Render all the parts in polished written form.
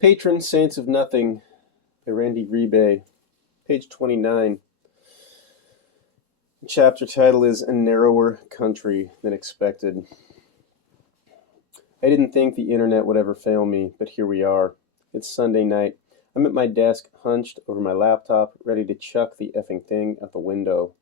Patron Saints of Nothing by Randy Rebay, page 29. The chapter title is A Narrower Country Than Expected. I didn't think the internet would ever fail me, but here we are. It's Sunday night. I'm at my desk, hunched over my laptop, ready to chuck the effing thing out the window.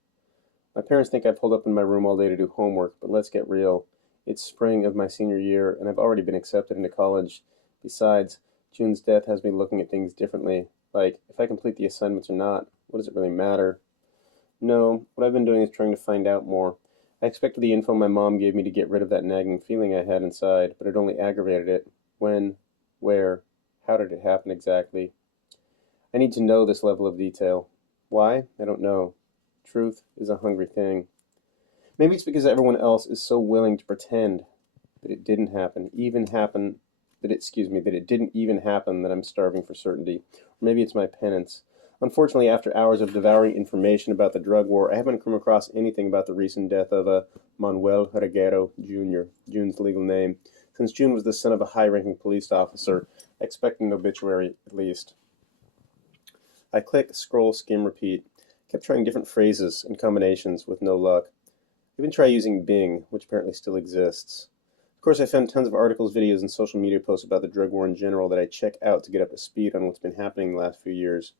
My parents think I pulled up in my room all day to do homework, but let's get real. It's spring of my senior year, and I've already been accepted into college. Besides, June's death has me looking at things differently. Like, if I complete the assignments or not, what does it really matter? No, what I've been doing is trying to find out more. I expected the info my mom gave me to get rid of that nagging feeling I had inside, but it only aggravated it. When? Where? How did it happen exactly? I need to know this level of detail. Why? I don't know. Truth is a hungry thing. Maybe it's because everyone else is so willing to pretend that it didn't happen, that it didn't even happen, that I'm starving for certainty. Or maybe it's my penance. Unfortunately, after hours of devouring information about the drug war, I haven't come across anything about the recent death of Manuel Reguero Jr., June's legal name. Since June was the son of a high-ranking police officer, I expect an obituary at least. I click, scroll, skim, repeat. Kept trying different phrases and combinations with no luck. I even tried using Bing, which apparently still exists. Of course, I found tons of articles, videos, and social media posts about the drug war in general that I check out to get up to speed on what's been happening the last few years.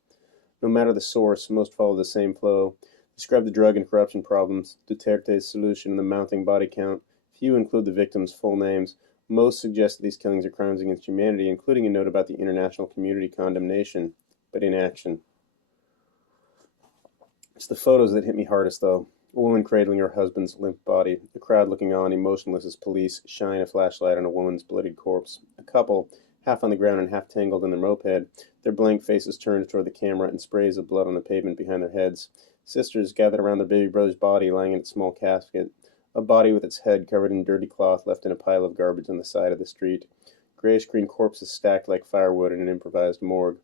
No matter the source, most follow the same flow. Describe the drug and corruption problems, Duterte's solution, and the mounting body count. Few include the victims' full names. Most suggest that these killings are crimes against humanity, including a note about the international community condemnation, but inaction. It's the photos that hit me hardest, though. A woman cradling her husband's limp body, a crowd looking on, emotionless as police shine a flashlight on a woman's bloodied corpse, a couple, half on the ground and half tangled in their moped, their blank faces turned toward the camera and sprays of blood on the pavement behind their heads, sisters gathered around their baby brother's body lying in its small casket, a body with its head covered in dirty cloth left in a pile of garbage on the side of the street, grayish-green corpses stacked like firewood in an improvised morgue.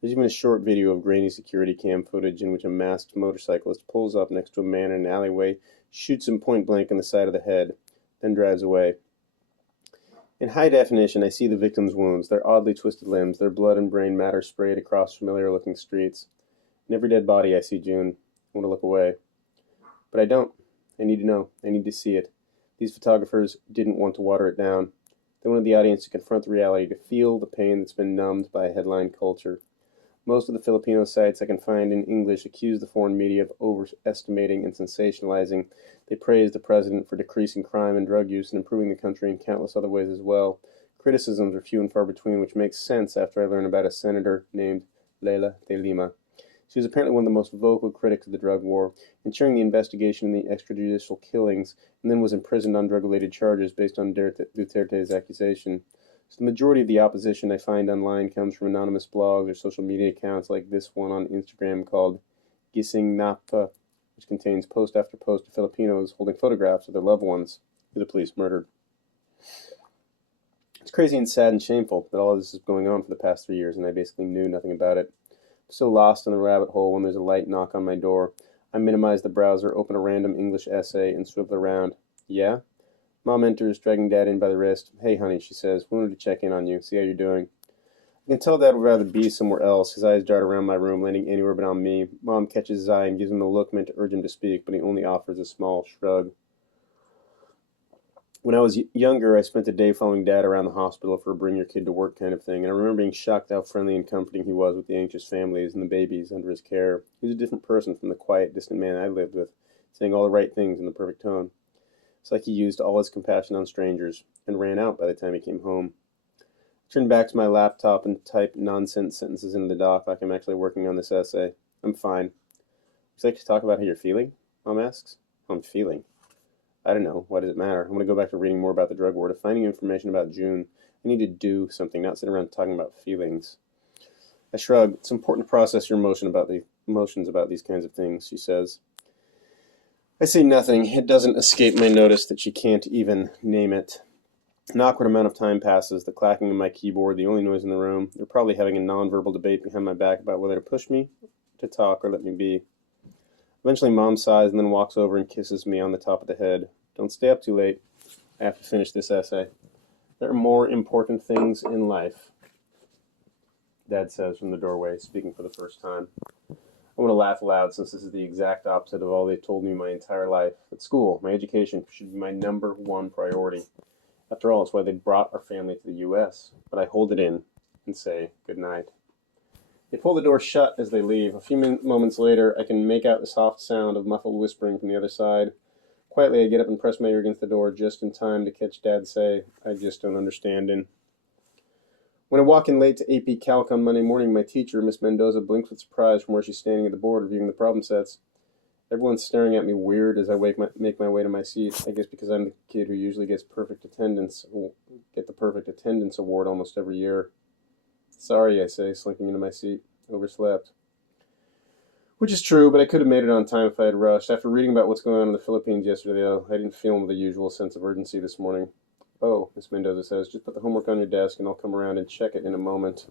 There's even a short video of grainy security cam footage in which a masked motorcyclist pulls up next to a man in an alleyway, shoots him point blank in the side of the head, then drives away. In high definition, I see the victims' wounds, their oddly twisted limbs, their blood and brain matter sprayed across familiar-looking streets. In every dead body, I see June. I want to look away. But I don't. I need to know. I need to see it. These photographers didn't want to water it down. They wanted the audience to confront the reality, to feel the pain that's been numbed by a headline culture. Most of the Filipino sites I can find in English accuse the foreign media of overestimating and sensationalizing. They praise the president for decreasing crime and drug use and improving the country in countless other ways as well. Criticisms are few and far between, which makes sense after I learn about a senator named Leila de Lima. She was apparently one of the most vocal critics of the drug war, ensuring the investigation into the extrajudicial killings, and then was imprisoned on drug-related charges based on Duterte's accusation. So the majority of the opposition I find online comes from anonymous blogs or social media accounts like this one on Instagram called Gising Napa, which contains post after post of Filipinos holding photographs of their loved ones who the police murdered. It's crazy and sad and shameful that all of this is going on for the past 3 years and I basically knew nothing about it. I'm so lost in the rabbit hole when there's a light knock on my door. I minimize the browser, open a random English essay, and swivel around. Yeah? Mom enters, dragging Dad in by the wrist. Hey, honey, she says. Wanted to check in on you, see how you're doing. I can tell Dad would rather be somewhere else. His eyes dart around my room, landing anywhere but on me. Mom catches his eye and gives him a look meant to urge him to speak, but he only offers a small shrug. When I was younger, I spent a day following Dad around the hospital for a bring your kid to work kind of thing, and I remember being shocked how friendly and comforting he was with the anxious families and the babies under his care. He was a different person from the quiet, distant man I lived with, saying all the right things in the perfect tone. It's like he used all his compassion on strangers and ran out by the time he came home. I turned back to my laptop and typed nonsense sentences into the doc like I'm actually working on this essay. I'm fine. Would you like to talk about how you're feeling? Mom asks. How I'm feeling? I don't know. Why does it matter? I'm going to go back to reading more about the drug war, to finding information about June. I need to do something, not sit around talking about feelings. I shrug. It's important to process your emotions about these kinds of things, she says. I say nothing. It doesn't escape my notice that she can't even name it. An awkward amount of time passes, the clacking of my keyboard, the only noise in the room. They're probably having a nonverbal debate behind my back about whether to push me, to talk, or let me be. Eventually, Mom sighs and then walks over and kisses me on the top of the head. Don't stay up too late. I have to finish this essay. There are more important things in life. Dad says from the doorway, speaking for the first time. I want to laugh aloud since this is the exact opposite of all they've told me my entire life. That school, my education, should be my number one priority. After all, it's why they brought our family to the U.S. But I hold it in and say good night. They pull the door shut as they leave. A few moments later, I can make out the soft sound of muffled whispering from the other side. Quietly, I get up and press my ear against the door just in time to catch Dad say, I just don't understand in. When I walk in late to AP Calc on Monday morning, my teacher, Miss Mendoza, blinks with surprise from where she's standing at the board reviewing the problem sets. Everyone's staring at me weird as I make my way to my seat. I guess because I'm the kid who usually gets perfect attendance, get the perfect attendance award almost every year. Sorry, I say, slinking into my seat. Overslept. Which is true, but I could have made it on time if I had rushed. After reading about what's going on in the Philippines yesterday, though, I didn't feel the usual sense of urgency this morning. Oh, Miss Mendoza says, just put the homework on your desk and I'll come around and check it in a moment.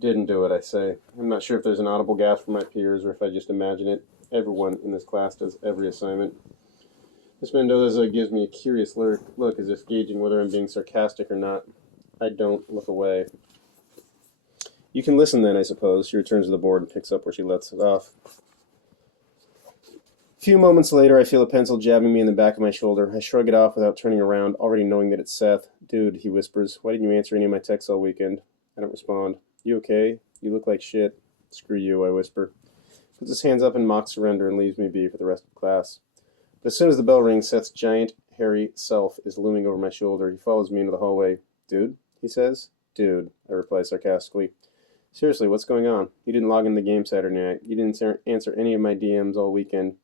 Didn't do it, I say. I'm not sure if there's an audible gasp from my peers or if I just imagine it. Everyone in this class does every assignment. Miss Mendoza gives me a curious look as if gauging whether I'm being sarcastic or not. I don't look away. You can listen then, I suppose. She returns to the board and picks up where she lets it off. A few moments later, I feel a pencil jabbing me in the back of my shoulder. I shrug it off without turning around, already knowing that it's Seth. Dude, he whispers, why didn't you answer any of my texts all weekend? I don't respond. You okay? You look like shit. Screw you, I whisper. Puts his hands up in mock surrender and leaves me be for the rest of class. But as soon as the bell rings, Seth's giant, hairy self is looming over my shoulder. He follows me into the hallway. Dude, he says. Dude, I reply sarcastically. Seriously, what's going on? You didn't log in the game Saturday night. You didn't answer any of my DMs all weekend.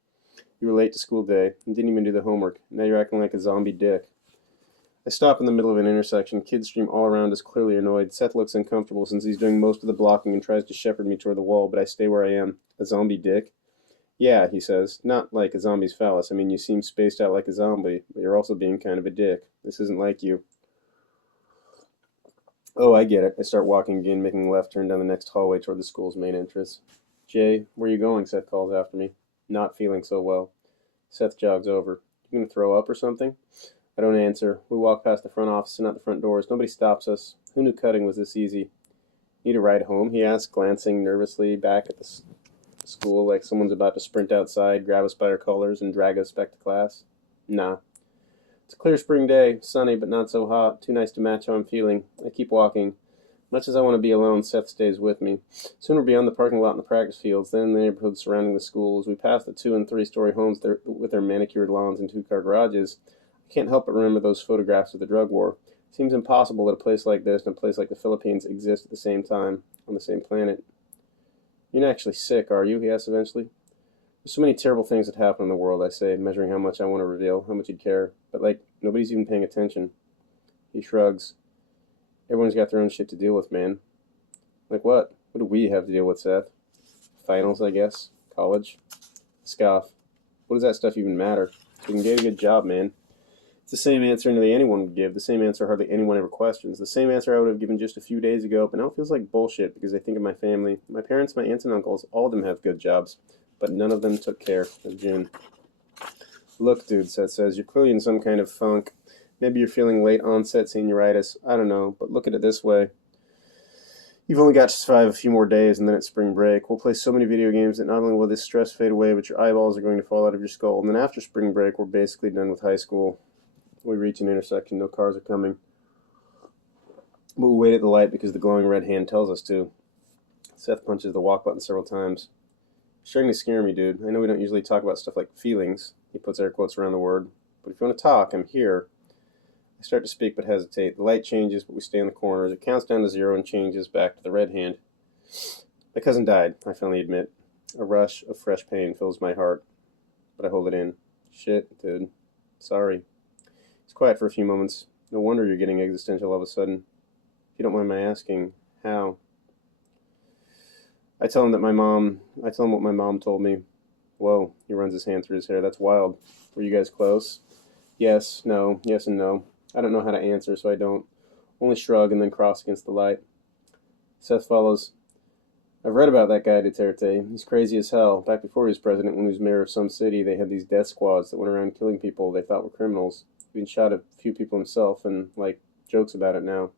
You were late to school day and didn't even do the homework. Now you're acting like a zombie dick. I stop in the middle of an intersection. Kids stream all around us, clearly annoyed. Seth looks uncomfortable since he's doing most of the blocking and tries to shepherd me toward the wall, but I stay where I am. A zombie dick? Yeah, he says. Not like a zombie's phallus. I mean, you seem spaced out like a zombie, but you're also being kind of a dick. This isn't like you. Oh, I get it. I start walking again, making a left turn down the next hallway toward the school's main entrance. Jay, where are you going? Seth calls after me. Not feeling so well. Seth jogs over. You gonna throw up or something? I don't answer. We walk past the front office and out the front doors. Nobody stops us. Who knew cutting was this easy? Need a ride home? He asks, glancing nervously back at the school like someone's about to sprint outside, grab us by our collars, and drag us back to class. Nah. It's a clear spring day, sunny but not so hot, too nice to match how I'm feeling. I keep walking. Much as I want to be alone, Seth stays with me. Soon we're beyond the parking lot and the practice fields, then in the neighborhood surrounding the schools. We pass the 2- and 3-story homes with their manicured lawns and 2-car garages. I can't help but remember those photographs of the drug war. It seems impossible that a place like this and a place like the Philippines exist at the same time, on the same planet. You're not actually sick, are you? He asks eventually. There's so many terrible things that happen in the world, I say, measuring how much I want to reveal, how much he'd care. But, nobody's even paying attention. He shrugs. Everyone's got their own shit to deal with, man. Like what? What do we have to deal with, Seth? Finals, I guess. College. Scoff. What does that stuff even matter? You can get a good job, man. It's the same answer nearly anyone would give, the same answer hardly anyone ever questions, the same answer I would have given just a few days ago, but now it feels like bullshit because I think of my family. My parents, my aunts and uncles, all of them have good jobs, but none of them took care of June. Look, dude, Seth says, you're clearly in some kind of funk. Maybe you're feeling late onset senioritis. I don't know, but look at it this way. You've only got to survive a few more days and then it's spring break. We'll play so many video games that not only will this stress fade away, but your eyeballs are going to fall out of your skull. And then after spring break, we're basically done with high school. We reach an intersection. No cars are coming. But we wait at the light because the glowing red hand tells us to. Seth punches the walk button several times. You're starting to scare me, dude. I know we don't usually talk about stuff like feelings. He puts air quotes around the word. But if you want to talk, I'm here. I start to speak but hesitate. The light changes, but we stay in the corners. It counts down to 0 and changes back to the red hand. My cousin died, I finally admit. A rush of fresh pain fills my heart, but I hold it in. Shit, dude. Sorry. It's quiet for a few moments. No wonder you're getting existential all of a sudden. If you don't mind my asking, how? I tell him what my mom told me. Whoa, he runs his hand through his hair. That's wild. Were you guys close? Yes, no, yes and no. I don't know how to answer, so I don't. Only shrug and then cross against the light. Seth follows. I've read about that guy Duterte. He's crazy as hell. Back before he was president, when he was mayor of some city, they had these death squads that went around killing people they thought were criminals. He'd been shot a few people himself and, jokes about it now.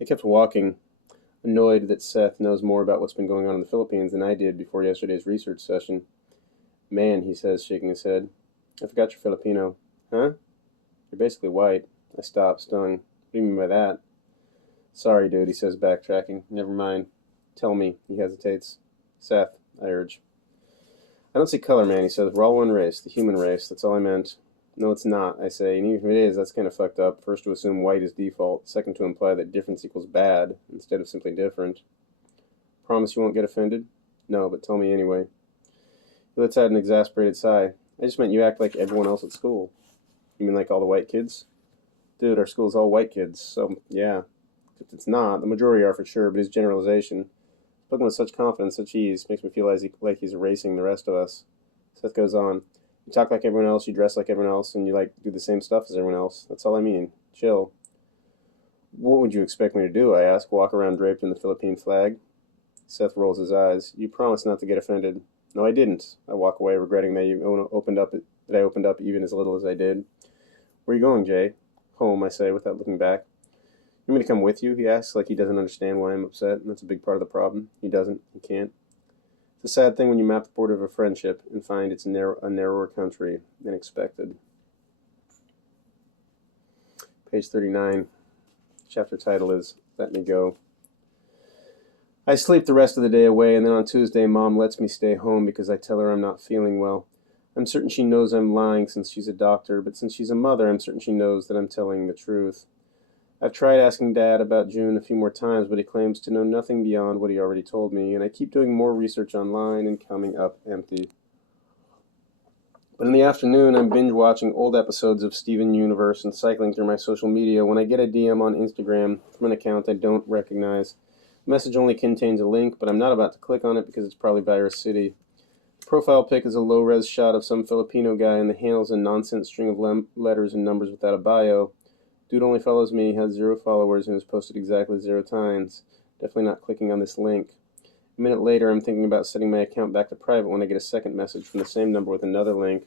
I kept walking. annoyed that Seth knows more about what's been going on in the Philippines than I did before yesterday's research session. Man, he says, shaking his head, I forgot you're Filipino. Huh? You're basically white. I stopped, stung. What do you mean by that? Sorry, dude, he says, backtracking. Never mind. Tell me, he hesitates. Seth, I urge. I don't see color, man, he says. We're all one race, the human race. That's all I meant. No, it's not, I say, and even if it is, that's kind of fucked up. First, to assume white is default. Second, to imply that difference equals bad, instead of simply different. Promise you won't get offended? No, but tell me anyway. He lets out an exasperated sigh. I just meant you act like everyone else at school. You mean like all the white kids? Dude, our school's all white kids, so yeah. Except it's not. The majority are for sure, but his generalization, spoken with such confidence, such ease, makes me feel like he's erasing the rest of us. Seth goes on. You talk like everyone else, you dress like everyone else, and you do the same stuff as everyone else. That's all I mean. Chill. What would you expect me to do? I ask. Walk around draped in the Philippine flag? Seth rolls his eyes. You promised not to get offended. No, I didn't. I walk away, regretting that I opened up even as little as I did. Where are you going, Jay? Home, I say, without looking back. You want me to come with you? He asks, like he doesn't understand why I'm upset, and that's a big part of the problem. He doesn't. He can't. It's a sad thing when you map the border of a friendship and find it's a narrower country than expected. Page 39. Chapter title is Let Me Go. I sleep the rest of the day away, and then on Tuesday, Mom lets me stay home because I tell her I'm not feeling well. I'm certain she knows I'm lying since she's a doctor, but since she's a mother, I'm certain she knows that I'm telling the truth. I've tried asking Dad about June a few more times, but he claims to know nothing beyond what he already told me, and I keep doing more research online and coming up empty. But in the afternoon, I'm binge-watching old episodes of Steven Universe and cycling through my social media when I get a DM on Instagram from an account I don't recognize. The message only contains a link, but I'm not about to click on it because it's probably Virus City. The profile pic is a low-res shot of some Filipino guy, and the handle's a nonsense string of letters and numbers without a bio. Dude only follows me, has 0 followers, and has posted exactly 0 times. Definitely not clicking on this link. A minute later, I'm thinking about setting my account back to private when I get a second message from the same number with another link.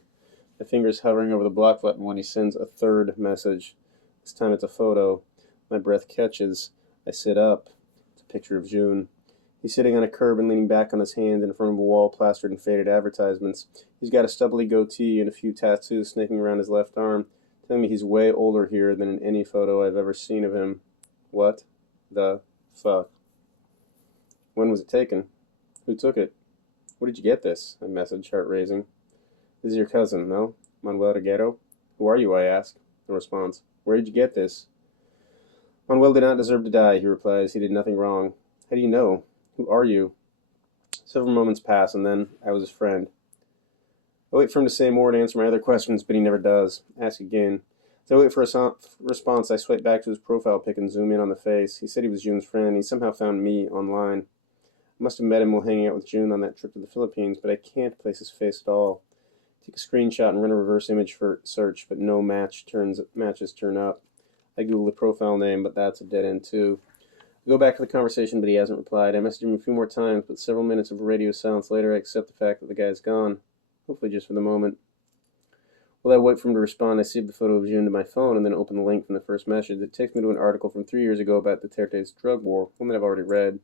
My finger's hovering over the block button when he sends a third message. This time it's a photo. My breath catches. I sit up. It's a picture of June. He's sitting on a curb and leaning back on his hand in front of a wall plastered in faded advertisements. He's got a stubbly goatee and a few tattoos snaking around his left arm, telling me he's way older here than in any photo I've ever seen of him. What the fuck? When was it taken? Who took it? Where did you get this? I message, heart raising. This is your cousin, no? Manuel Reguero? Who are you, I ask. No response. Where did you get this? Manuel did not deserve to die, he replies. He did nothing wrong. How do you know? Who are you? Several moments pass, and then I was his friend. I wait for him to say more and answer my other questions, but he never does. I ask again. As I wait for a response, I swipe back to his profile pic and zoom in on the face. He said he was June's friend. He somehow found me online. I must have met him while hanging out with June on that trip to the Philippines, but I can't place his face at all. Take a screenshot and run a reverse image for search, but no matches turn up. I Google the profile name, but that's a dead end too. I go back to the conversation, but he hasn't replied. I messaged him a few more times, but several minutes of radio silence later, I accept the fact that the guy's gone. Hopefully just for the moment. While I wait for him to respond, I save the photo of June to my phone and then open the link from the first message. It takes me to an article from 3 years ago about Duterte's drug war, one that I've already read.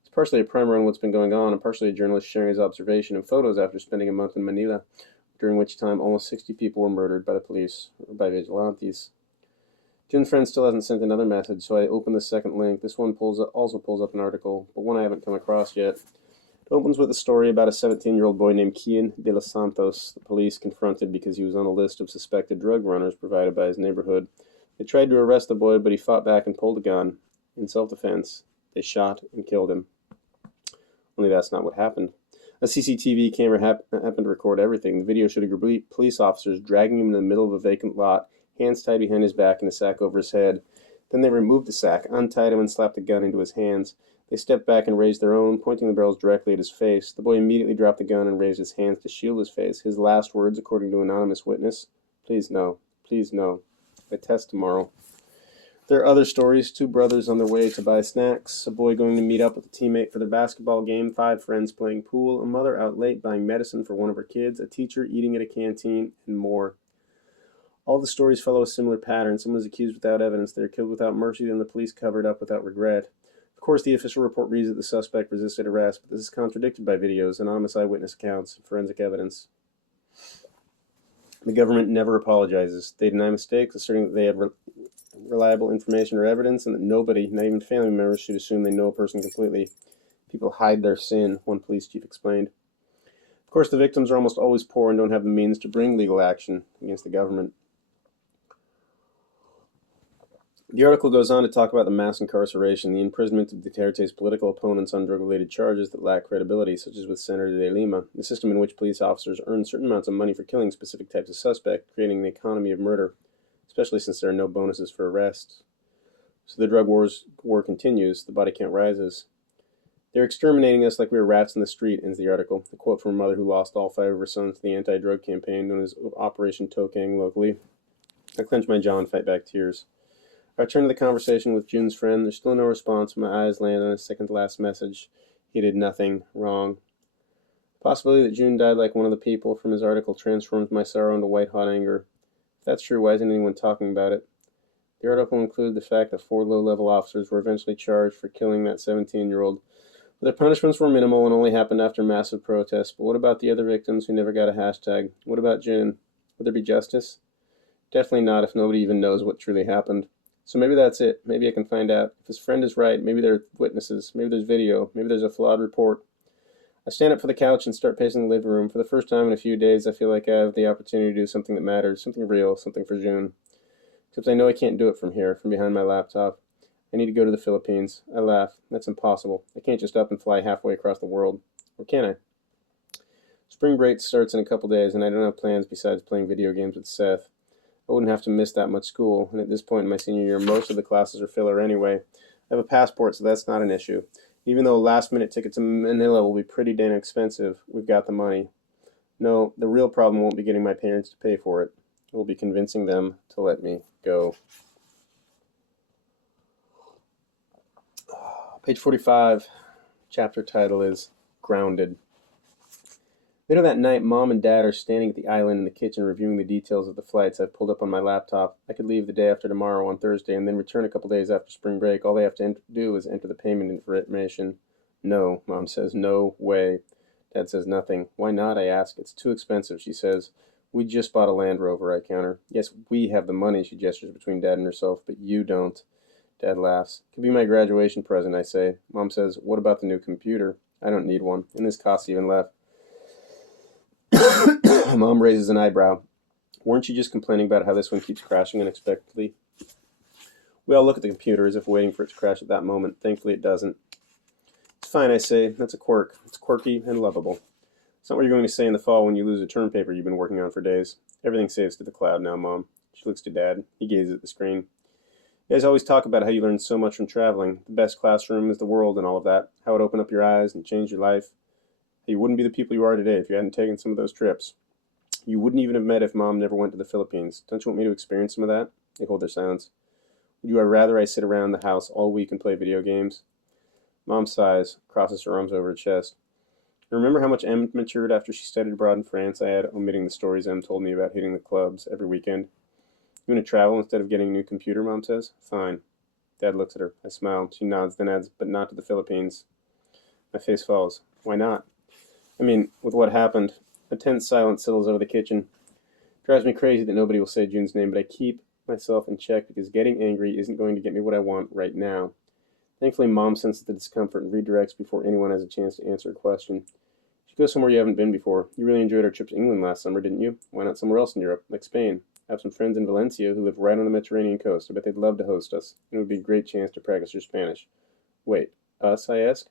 It's partially a primer on what's been going on, and partially a journalist sharing his observation and photos after spending a month in Manila, during which time almost 60 people were murdered by the police, or by vigilantes. June's friend still hasn't sent another message, so I open the second link. This one also pulls up an article, but one I haven't come across yet. It opens with a story about a 17-year-old boy named Kian de los Santos. The police confronted because he was on a list of suspected drug runners provided by his neighborhood. They tried to arrest the boy, but he fought back and pulled a gun. In self-defense, they shot and killed him. Only that's not what happened. A CCTV camera happened to record everything. The video showed a group of police officers dragging him in the middle of a vacant lot, hands tied behind his back and a sack over his head. Then they removed the sack, untied him, and slapped a gun into his hands. They stepped back and raised their own, pointing the barrels directly at his face. The boy immediately dropped the gun and raised his hands to shield his face. His last words, according to an anonymous witness, "Please no. Please no. I test tomorrow." There are other stories. 2 brothers on their way to buy snacks, a boy going to meet up with a teammate for their basketball game, 5 friends playing pool, a mother out late buying medicine for one of her kids, a teacher eating at a canteen, and more. All the stories follow a similar pattern. Someone is accused without evidence. They are killed without mercy, then the police cover it up without regret. Of course, the official report reads that the suspect resisted arrest, but this is contradicted by videos, anonymous eyewitness accounts, and forensic evidence. The government never apologizes. They deny mistakes, asserting that they have reliable information or evidence, and that nobody, not even family members, should assume they know a person completely. People hide their sin, one police chief explained. Of course, the victims are almost always poor and don't have the means to bring legal action against the government. The article goes on to talk about the mass incarceration, the imprisonment of Duterte's political opponents on drug-related charges that lack credibility, such as with Senator de Lima, the system in which police officers earn certain amounts of money for killing specific types of suspects, creating an economy of murder, especially since there are no bonuses for arrests. So the drug war continues, the body count rises. They're exterminating us like we were rats in the street, ends the article. A quote from a mother who lost all 5 of her sons to the anti-drug campaign known as Operation Tokang locally. I clench my jaw and fight back tears. I return to the conversation with June's friend. There's still no response when my eyes land on his second-to-last message. He did nothing wrong. The possibility that June died like one of the people from his article transforms my sorrow into white-hot anger. If that's true, why isn't anyone talking about it? The article included the fact that 4 low-level officers were eventually charged for killing that 17-year-old. But their punishments were minimal and only happened after massive protests. But what about the other victims who never got a hashtag? What about June? Would there be justice? Definitely not if nobody even knows what truly happened. So maybe that's it. Maybe I can find out. If his friend is right, maybe there are witnesses, maybe there's video, maybe there's a flawed report. I stand up for the couch and start pacing the living room. For the first time in a few days, I feel like I have the opportunity to do something that matters, something real, something for June. Except I know I can't do it from here, from behind my laptop. I need to go to the Philippines. I laugh. That's impossible. I can't just up and fly halfway across the world. Or can I? Spring break starts in a couple days, and I don't have plans besides playing video games with Seth. I wouldn't have to miss that much school, and at this point in my senior year, most of the classes are filler anyway. I have a passport, so that's not an issue. Even though a last-minute ticket to Manila will be pretty damn expensive, we've got the money. No, the real problem won't be getting my parents to pay for it. It will be convincing them to let me go. Page 45, chapter title is Grounded. Later that night, Mom and Dad are standing at the island in the kitchen reviewing the details of the flights I've pulled up on my laptop. I could leave the day after tomorrow on Thursday and then return a couple days after spring break. All they have to do is enter the payment information. No, Mom says, no way. Dad says nothing. Why not, I ask. It's too expensive, she says. We just bought a Land Rover, I counter. Yes, we have the money, she gestures between Dad and herself, but you don't. Dad laughs. Could be my graduation present, I say. Mom says, what about the new computer? I don't need one, and this costs even less. Mom raises an eyebrow. Weren't you just complaining about how this one keeps crashing unexpectedly? We all look at the computer as if waiting for it to crash at that moment. Thankfully, it doesn't. It's fine, I say. That's a quirk. It's quirky and lovable. It's not what you're going to say in the fall when you lose a term paper you've been working on for days. Everything saves to the cloud now, Mom. She looks to Dad. He gazes at the screen. You guys always talk about how you learned so much from traveling. The best classroom is the world and all of that. How it opened up your eyes and changed your life. You wouldn't be the people you are today if you hadn't taken some of those trips. You wouldn't even have met if Mom never went to the Philippines. Don't you want me to experience some of that? They hold their silence. Would you rather I sit around the house all week and play video games? Mom sighs, crosses her arms over her chest. Remember how much Em matured after she studied abroad in France? I add, omitting the stories Em told me about hitting the clubs every weekend. You want to travel instead of getting a new computer, Mom says. Fine. Dad looks at her. I smile. She nods, then adds, but not to the Philippines. My face falls. Why not? I mean, with what happened, a tense silence settles over the kitchen. It drives me crazy that nobody will say June's name, but I keep myself in check because getting angry isn't going to get me what I want right now. Thankfully, Mom senses the discomfort and redirects before anyone has a chance to answer a question. She goes somewhere you haven't been before. You really enjoyed our trip to England last summer, didn't you? Why not somewhere else in Europe, like Spain? I have some friends in Valencia who live right on the Mediterranean coast. I bet they'd love to host us. It would be a great chance to practice your Spanish. Wait, us, I ask?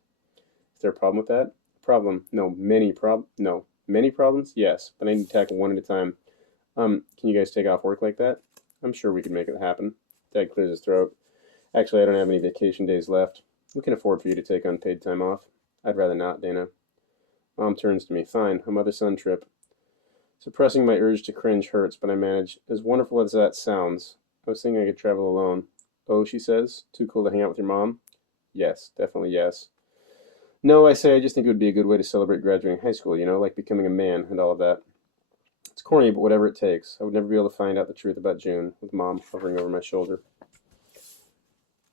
Is there a problem with that? Problem? No, many problems? Yes, but I need to tackle one at a time. Can you guys take off work like that? I'm sure we could make it happen. Dad clears his throat. Actually, I don't have any vacation days left. We can afford for you to take unpaid time off. I'd rather not, Dana. Mom turns to me. Fine, a mother-son trip. Suppressing my urge to cringe hurts, but I manage. As wonderful as that sounds, I was thinking I could travel alone. Oh, she says, too cool to hang out with your mom? Yes, definitely yes. No, I say, I just think it would be a good way to celebrate graduating high school, you know, like becoming a man and all of that. It's corny, but whatever it takes. I would never be able to find out the truth about June, with Mom hovering over my shoulder.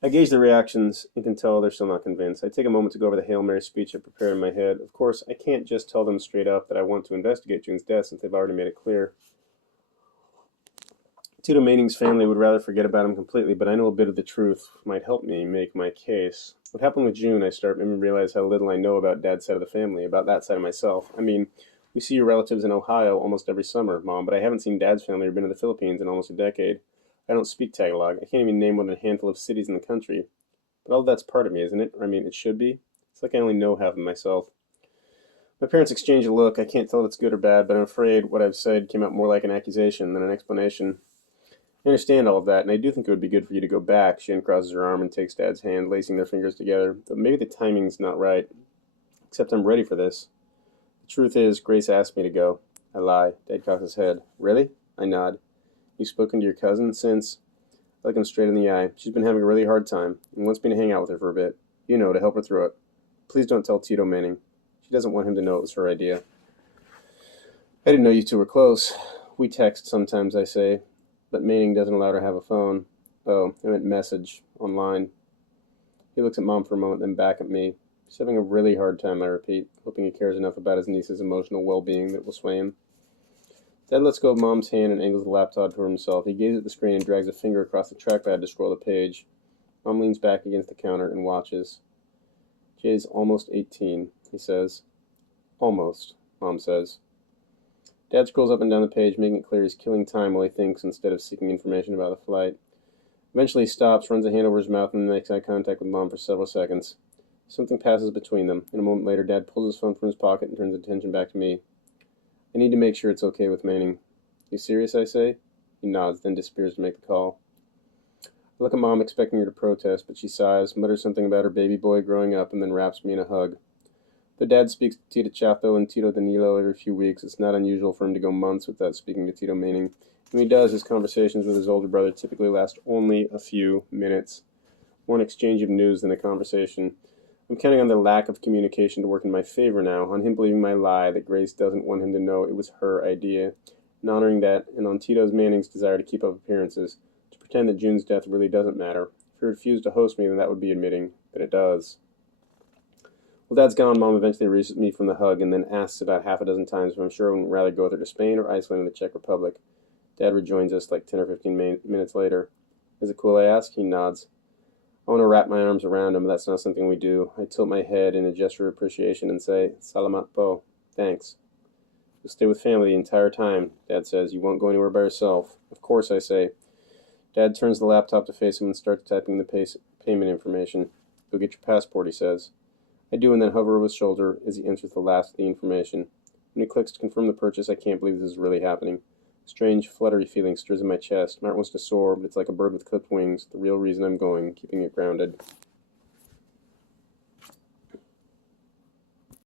I gauge their reactions and can tell they're still not convinced. I take a moment to go over the Hail Mary speech I prepared in my head. Of course, I can't just tell them straight up that I want to investigate June's death since they've already made it clear. Tito Manning's family would rather forget about him completely, but I know a bit of the truth might help me make my case. What happened with June, I start to realize how little I know about Dad's side of the family, about that side of myself. I mean, we see your relatives in Ohio almost every summer, Mom, but I haven't seen Dad's family or been to the Philippines in almost a decade. I don't speak Tagalog. I can't even name more than a handful of cities in the country. But all that's part of me, isn't it? I mean, it should be. It's like I only know half of myself. My parents exchange a look. I can't tell if it's good or bad, but I'm afraid what I've said came out more like an accusation than an explanation. I understand all of that, and I do think it would be good for you to go back. She uncrosses her arm and takes Dad's hand, lacing their fingers together. But maybe the timing's not right. Except I'm ready for this. The truth is, Grace asked me to go. I lie. Dad cocks his head. Really? I nod. You've spoken to your cousin since? I look him straight in the eye. She's been having a really hard time, and wants me to hang out with her for a bit. You know, to help her through it. Please don't tell Tito Manning. She doesn't want him to know it was her idea. I didn't know you two were close. We text sometimes, I say, but Manning doesn't allow her to have a phone. Oh, I meant message, online. He looks at Mom for a moment, then back at me. He's having a really hard time, I repeat, hoping he cares enough about his niece's emotional well-being that will sway him. Dad lets go of Mom's hand and angles the laptop toward himself. He gazes at the screen and drags a finger across the trackpad to scroll the page. Mom leans back against the counter and watches. Jay's almost 18, he says. Almost, Mom says. Dad scrolls up and down the page, making it clear he's killing time while he thinks instead of seeking information about the flight. Eventually he stops, runs a hand over his mouth, and makes eye contact with Mom for several seconds. Something passes between them, and a moment later Dad pulls his phone from his pocket and turns attention back to me. I need to make sure it's okay with Manning. You serious, I say? He nods, then disappears to make the call. I look at Mom, expecting her to protest, but she sighs, mutters something about her baby boy growing up, and then wraps me in a hug. Though Dad speaks to Tito Chato and Tito Danilo every few weeks, it's not unusual for him to go months without speaking to Tito Manning. When he does, his conversations with his older brother typically last only a few minutes. More an exchange of news than a conversation. I'm counting on the lack of communication to work in my favor now, on him believing my lie that Grace doesn't want him to know it was her idea, and honoring that, and on Tito Manning's desire to keep up appearances, to pretend that June's death really doesn't matter. If he refused to host me, then that would be admitting that it does. Well, Dad's gone, Mom eventually releases me from the hug and then asks about half a dozen times if I'm sure I would rather go with her to Spain or Iceland or the Czech Republic. Dad rejoins us like 10 or 15 minutes later. Is it cool, I ask? He nods. I want to wrap my arms around him, but that's not something we do. I tilt my head in a gesture of appreciation and say, Salamat po. Thanks. You'll stay with family the entire time, Dad says. You won't go anywhere by yourself. Of course, I say. Dad turns the laptop to face him and starts typing the payment information. Go get your passport, he says. I do, and then hover over his shoulder as he enters the last of the information. When he clicks to confirm the purchase, I can't believe this is really happening. A strange, fluttery feeling stirs in my chest. My heart wants to soar, but it's like a bird with clipped wings, the real reason I'm going, keeping it grounded.